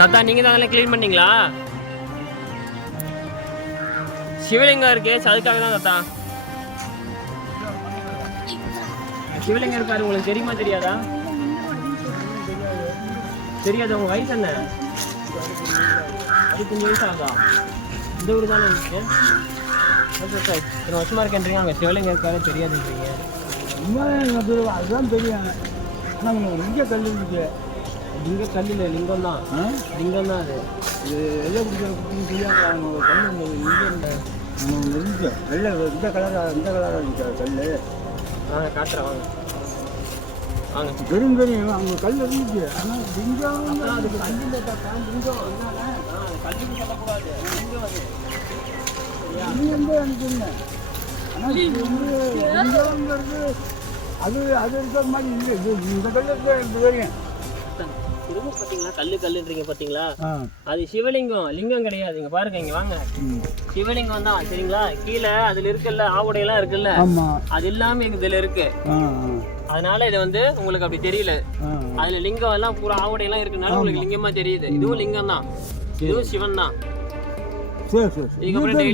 தாத்தா நீங்க தான் அதெல்லாம் க்ளீன் பண்ணீங்களா? சிவலிங்கம் இருக்கே அதுக்காக தான் தாத்தா. சிவலிங்கம் இருக்காரு உங்களுக்கு தெரியுமா தெரியாதா? தெரியாது உங்க வயசு என்ன? அதுக்கு வயசு ஆகா இந்த ஊர் தானே இருக்கு இத்தனை வருஷமா இருக்கேன்றீங்க அங்கே சிவலிங்கம் இருக்காரு தெரியாதுன்றீங்க. உண்மையாக அதுதான் தெரியும். ஆனால் இங்கே கல் இருந்துச்சு லிங்க கல்லில் லிங்கம் தான் ஆ லிங்கம் தான் அது இது அவங்க கல் இங்கே இருந்த இருந்துச்சு வெள்ளை இந்த கலராக இந்த கலராக இருந்துச்சு கல் வாங்க காட்டுறேன் வாங்க. வாங்க. தெரியும் தெரியும் அவங்க கல் இருந்துச்சு. ஆனால் லிங்கம் அதுக்கு கல்லில் லிங்கம் ஆ, கல்லுன்னு சொல்லக்கூடாது லிங்கம் அது. லிங்கம் தான் எனக்கு இல்லை ஆனால் இது வந்து லிங்கம்ங்கிறது அது அது இருக்கிற மாதிரி இல்லை. இது இந்த கல் இருக்கிற எனக்கு தெரியும். திரும்ப பார்த்தீங்களா? கல்லு கல்லுன்றீங்க பார்த்தீங்களா? அது சிவலிங்கம் லிங்கம் கிடையாது. இங்க பாருங்க இங்க வாங்க. சிவலிங்கம் தான் சரிங்களா? கீழே அதுல இருக்குல்ல ஆவுடையெல்லாம் இருக்குல்ல? அது எங்க இதுல இருக்கு. அதனால இது வந்து உங்களுக்கு அப்படி தெரியல. அதுல லிங்கம் எல்லாம் பூரா ஆவுடையெல்லாம் இருக்கனால உங்களுக்கு லிங்கமா தெரியுது. இதுவும் லிங்கம் தான். இதுவும் சிவன் தான். சரி சரி சரி. இதுக்கப்புறம் இந்த